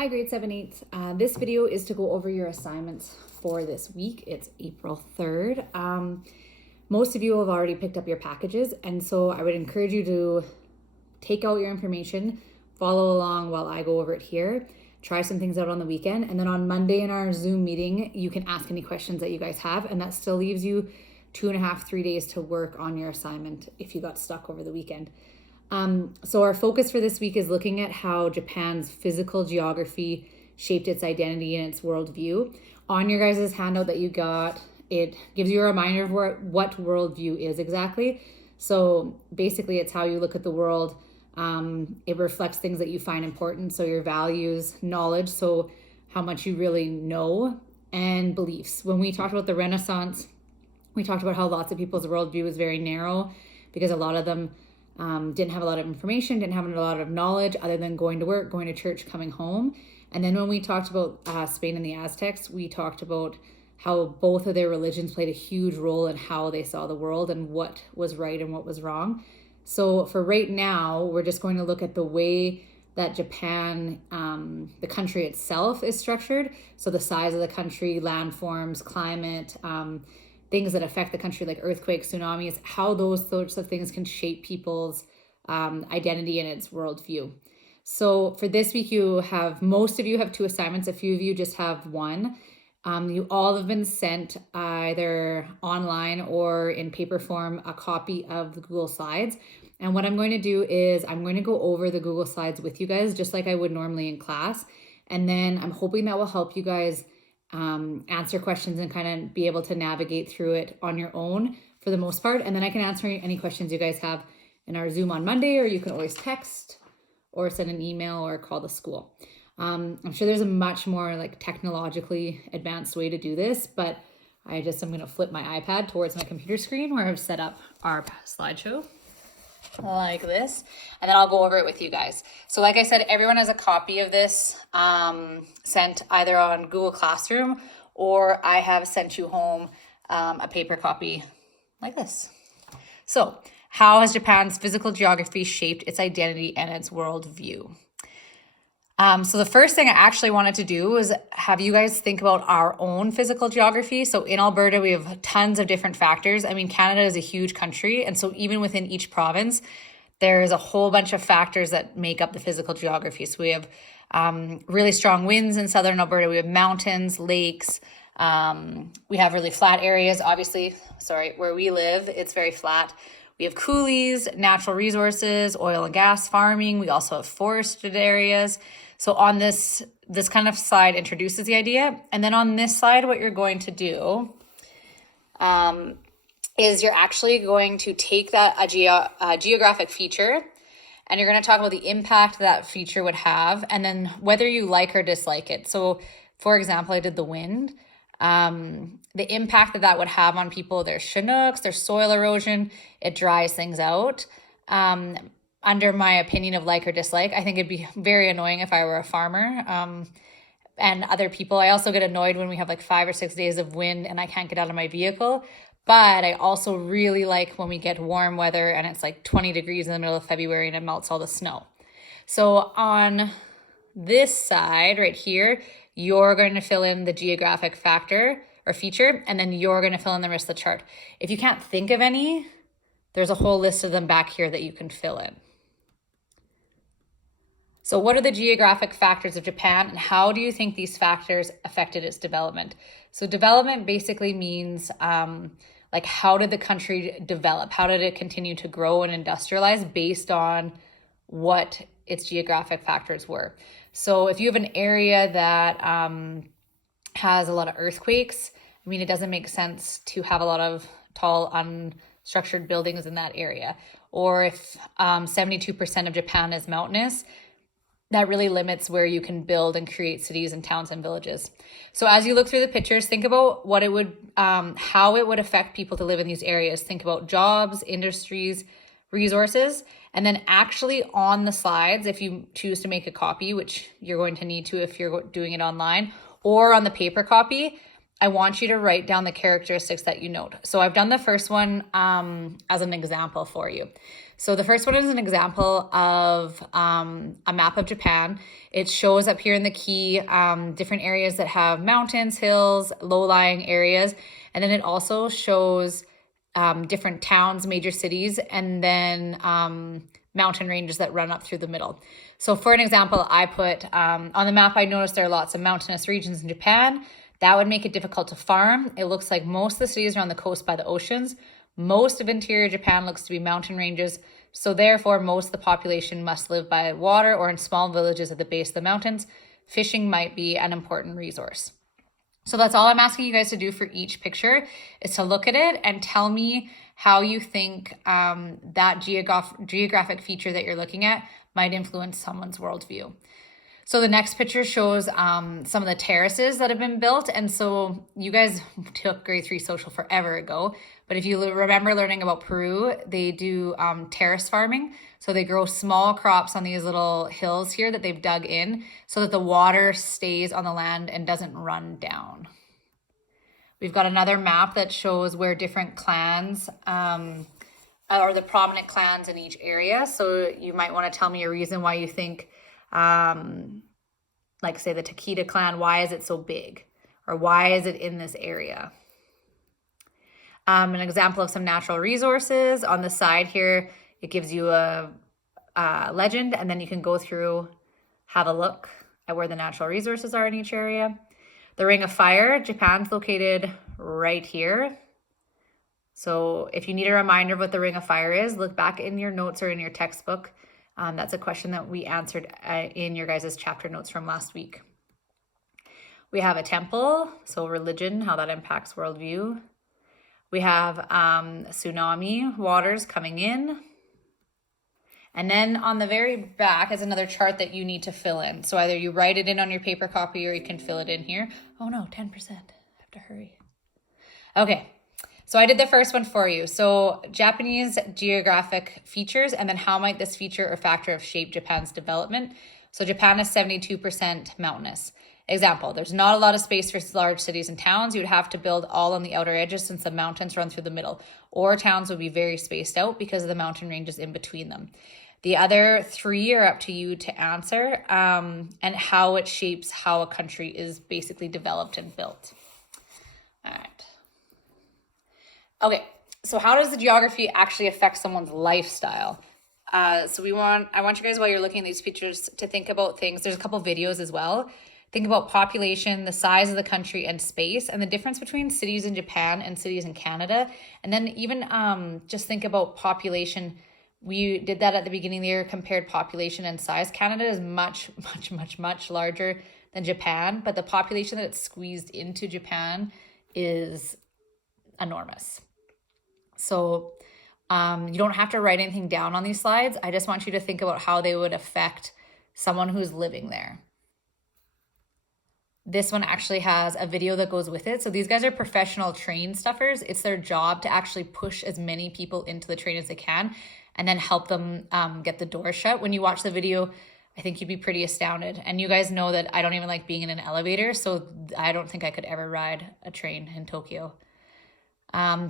Hi grade 7/8. This video is to go over your assignments for this week. It's April 3rd. Most of you have already picked up your packages, and so I would encourage you to take out your information, follow along while I go over it here, try some things out on the weekend, and then on Monday in our Zoom meeting, you can ask any questions that you guys have, and that still leaves you 2.5, 3 days to work on your assignment if you got stuck over the weekend. So our focus for this week is looking at how Japan's physical geography shaped its identity and its worldview. On your guys' handout that you got, it gives you a reminder of what worldview is exactly. So basically it's how you look at the world. It reflects things that you find important. So your values, knowledge, so how much you really know, and beliefs. When we talked about the Renaissance, we talked about how lots of people's worldview is very narrow because a lot of them didn't have a lot of information, didn't have a lot of knowledge other than going to work, going to church, coming home. And then when we talked about Spain and the Aztecs, we talked about how both of their religions played a huge role in how they saw the world and what was right and what was wrong. So for right now, we're just going to look at the way that Japan, the country itself, is structured. So the size of the country, landforms, climate, things that affect the country like earthquakes, tsunamis, how those sorts of things can shape people's identity and its worldview. So for this week, most of you have 2 assignments. A few of you just have 1. You all have been sent either online or in paper form a copy of the Google Slides. And what I'm going to do is I'm going to go over the Google Slides with you guys just like I would normally in class. And then I'm hoping that will help you guys answer questions and kind of be able to navigate through it on your own for the most part. And then I can answer any questions you guys have in our Zoom on Monday, or you can always text or send an email or call the school. I'm sure there's a much more like technologically advanced way to do this, but I'm going to flip my iPad towards my computer screen where I've set up our slideshow like this, and then I'll go over it with you guys. So like I said, everyone has a copy of this sent either on Google Classroom, or I have sent you home a paper copy like this. So how has Japan's physical geography shaped its identity and its worldview? So the first thing I actually wanted to do was have you guys think about our own physical geography. So in Alberta, we have tons of different factors. I mean, Canada is a huge country. And so even within each province, there's a whole bunch of factors that make up the physical geography. So we have really strong winds in southern Alberta. We have mountains, lakes. We have really flat areas. Obviously, where we live, it's very flat. We have coulees, natural resources, oil and gas farming. We also have forested areas. So on this kind of slide introduces the idea. And then on this slide, what you're going to do is you're actually going to take a geographic feature, and you're going to talk about the impact that feature would have, and then whether you like or dislike it. So for example, I did the wind. The impact that would have on people, there's Chinooks, there's soil erosion, it dries things out. Under my opinion of like or dislike, I think it'd be very annoying if I were a farmer and other people. I also get annoyed when we have like 5 or 6 days of wind and I can't get out of my vehicle. But I also really like when we get warm weather and it's like 20 degrees in the middle of February and it melts all the snow. So on this side right here, you're going to fill in the geographic factor or feature, and then you're going to fill in the rest of the chart. If you can't think of any, there's a whole list of them back here that you can fill in. So what are the geographic factors of Japan, and how do you think these factors affected its development? So development basically means like how did the country develop? How did it continue to grow and industrialize based on what its geographic factors were? So if you have an area that has a lot of earthquakes, I mean, it doesn't make sense to have a lot of tall, unstructured buildings in that area. Or if 72% of Japan is mountainous, that really limits where you can build and create cities and towns and villages. So as you look through the pictures, think about what it would, how it would affect people to live in these areas. Think about jobs, industries, resources, and then actually on the slides, if you choose to make a copy, which you're going to need to if you're doing it online, or on the paper copy, I want you to write down the characteristics that you note. So I've done the first one as an example for you. So the first one is an example of a map of Japan. It shows up here in the key different areas that have mountains, hills, low-lying areas. And then it also shows different towns, major cities, and then mountain ranges that run up through the middle. So for an example, I put on the map, I noticed there are lots of mountainous regions in Japan. That would make it difficult to farm. It looks like most of the cities are on the coast by the oceans. Most of interior Japan looks to be mountain ranges. So therefore, most of the population must live by water or in small villages at the base of the mountains. Fishing might be an important resource. So that's all I'm asking you guys to do for each picture, is to look at it and tell me how you think that geographic feature that you're looking at might influence someone's worldview. So the next picture shows some of the terraces that have been built. And so you guys took grade 3 social forever ago. But if you remember learning about Peru, they do terrace farming. So they grow small crops on these little hills here that they've dug in so that the water stays on the land and doesn't run down. We've got another map that shows where different clans or the prominent clans in each area. So you might want to tell me a reason why you think like say the Takeda clan, why is it so big? Or why is it in this area? An example of some natural resources. On the side here, it gives you a legend, and then you can go through, have a look at where the natural resources are in each area. The Ring of Fire, Japan's located right here. So if you need a reminder of what the Ring of Fire is, look back in your notes or in your textbook. That's a question that we answered in your guys' chapter notes from last week. We have a temple, so religion, how that impacts worldview. We have tsunami waters coming in. And then on the very back is another chart that you need to fill in. So either you write it in on your paper copy or you can fill it in here. Oh no, 10%. I have to hurry. Okay. So I did the first one for you. So Japanese geographic features, and then how might this feature or factor have shaped Japan's development? So Japan is 72% mountainous. Example, there's not a lot of space for large cities and towns. You would have to build all on the outer edges since the mountains run through the middle. Or towns would be very spaced out because of the mountain ranges in between them. The other 3 are up to you to answer, and how it shapes how a country is basically developed and built. All right. Okay, so how does the geography actually affect someone's lifestyle? I want you guys, while you're looking at these pictures, to think about things. There's a couple videos as well. Think about population, the size of the country, and space, and the difference between cities in Japan and cities in Canada. And then even just think about population. We did that at the beginning of the year, compared population and size. Canada is much, much, much, much larger than Japan, but the population that it's squeezed into Japan is enormous. So you don't have to write anything down on these slides. I just want you to think about how they would affect someone who's living there. This one actually has a video that goes with it. So these guys are professional train stuffers. It's their job to actually push as many people into the train as they can and then help them get the door shut. When you watch the video, I think you'd be pretty astounded. And you guys know that I don't even like being in an elevator, so I don't think I could ever ride a train in Tokyo.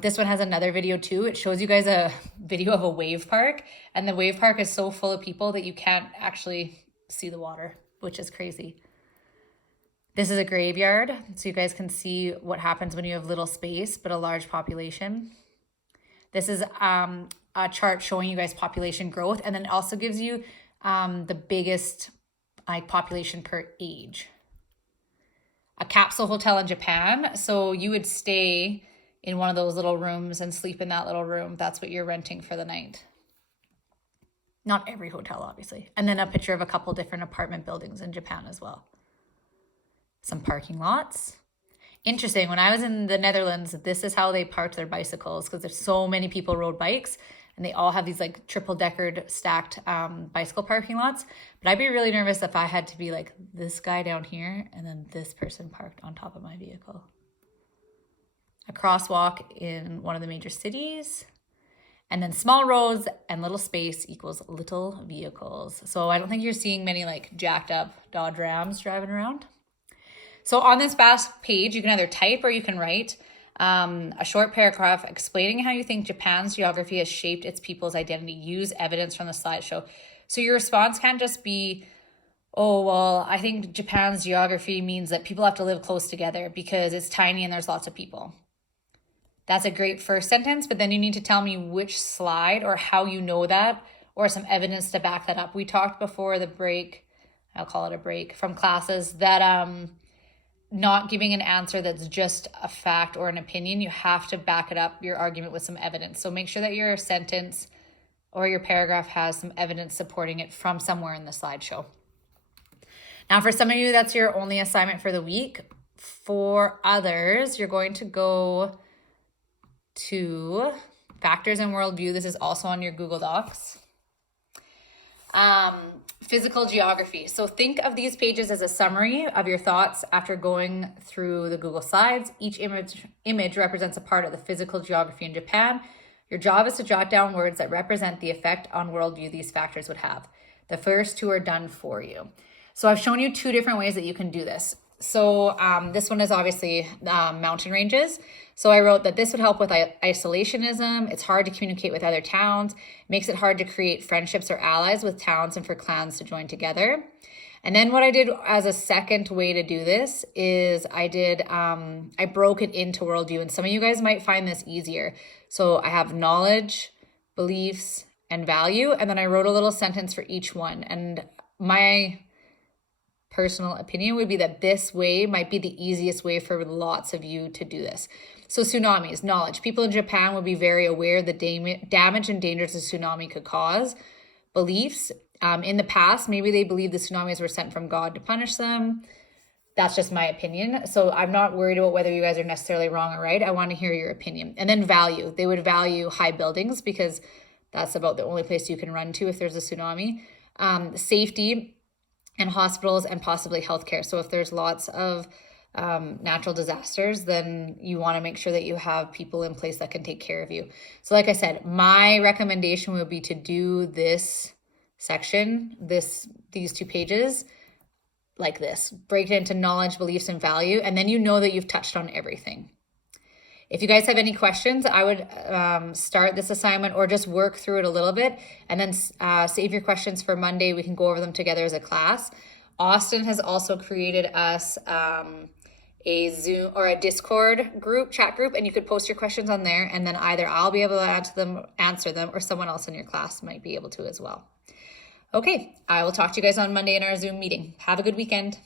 This one has another video too. It shows you guys a video of a wave park, and the wave park is so full of people that you can't actually see the water, which is crazy. This is a graveyard, so you guys can see what happens when you have little space but a large population. This is a chart showing you guys population growth, and then it also gives you the biggest population per age. A capsule hotel in Japan, so you would stay in one of those little rooms and sleep in that little room. That's what you're renting for the night. Not every hotel, obviously. And then a picture of a couple different apartment buildings in Japan as well. Some parking lots. Interesting, when I was in the Netherlands, this is how they parked their bicycles, because there's so many people rode bikes, and they all have these like triple-deckered stacked bicycle parking lots. But I'd be really nervous if I had to be like this guy down here and then this person parked on top of my vehicle. A crosswalk in one of the major cities, and then small roads and little space equals little vehicles. So I don't think you're seeing many like jacked up Dodge Rams driving around. So on this fast page, you can either type or you can write a short paragraph explaining how you think Japan's geography has shaped its people's identity. Use evidence from the slideshow. So your response can't just be, oh, well, I think Japan's geography means that people have to live close together because it's tiny and there's lots of people. That's a great first sentence, but then you need to tell me which slide or how you know that, or some evidence to back that up. We talked before the break, I'll call it a break from classes, that not giving an answer that's just a fact or an opinion, you have to back it up, your argument, with some evidence. So make sure that your sentence or your paragraph has some evidence supporting it from somewhere in the slideshow. Now, for some of you, that's your only assignment for the week. For others, you're going to go to Factors in Worldview. This is also on your Google Docs. Physical geography. So think of these pages as a summary of your thoughts after going through the Google Slides. Each image represents a part of the physical geography in Japan. Your job is to jot down words that represent the effect on worldview these factors would have. The first two are done for you. So I've shown you two different ways that you can do this. So this one is obviously mountain ranges. So I wrote that this would help with isolationism. It's hard to communicate with other towns. It makes it hard to create friendships or allies with towns and for clans to join together. And then what I did as a second way to do this is I broke it into worldview. And some of you guys might find this easier. So I have knowledge, beliefs, and value. And then I wrote a little sentence for each one. And my personal opinion would be that this way might be the easiest way for lots of you to do this. So tsunamis, knowledge. People in Japan would be very aware of the damage and dangers a tsunami could cause. Beliefs. In the past, maybe they believed the tsunamis were sent from God to punish them. That's just my opinion. So I'm not worried about whether you guys are necessarily wrong or right. I want to hear your opinion. And then value. They would value high buildings because that's about the only place you can run to if there's a tsunami. Safety and hospitals and possibly healthcare. So if there's lots of natural disasters, then you want to make sure that you have people in place that can take care of you. So like I said, my recommendation would be to do this section, these two pages like this. Break it into knowledge, beliefs, and value, and then you know that you've touched on everything. If you guys have any questions, I would start this assignment or just work through it a little bit and then save your questions for Monday. We can go over them together as a class. Austin has also created us a Zoom or a Discord chat group, and you could post your questions on there, and then either I'll be able to answer them, or someone else in your class might be able to as well. Okay, I will talk to you guys on Monday in our Zoom meeting. Have a good weekend.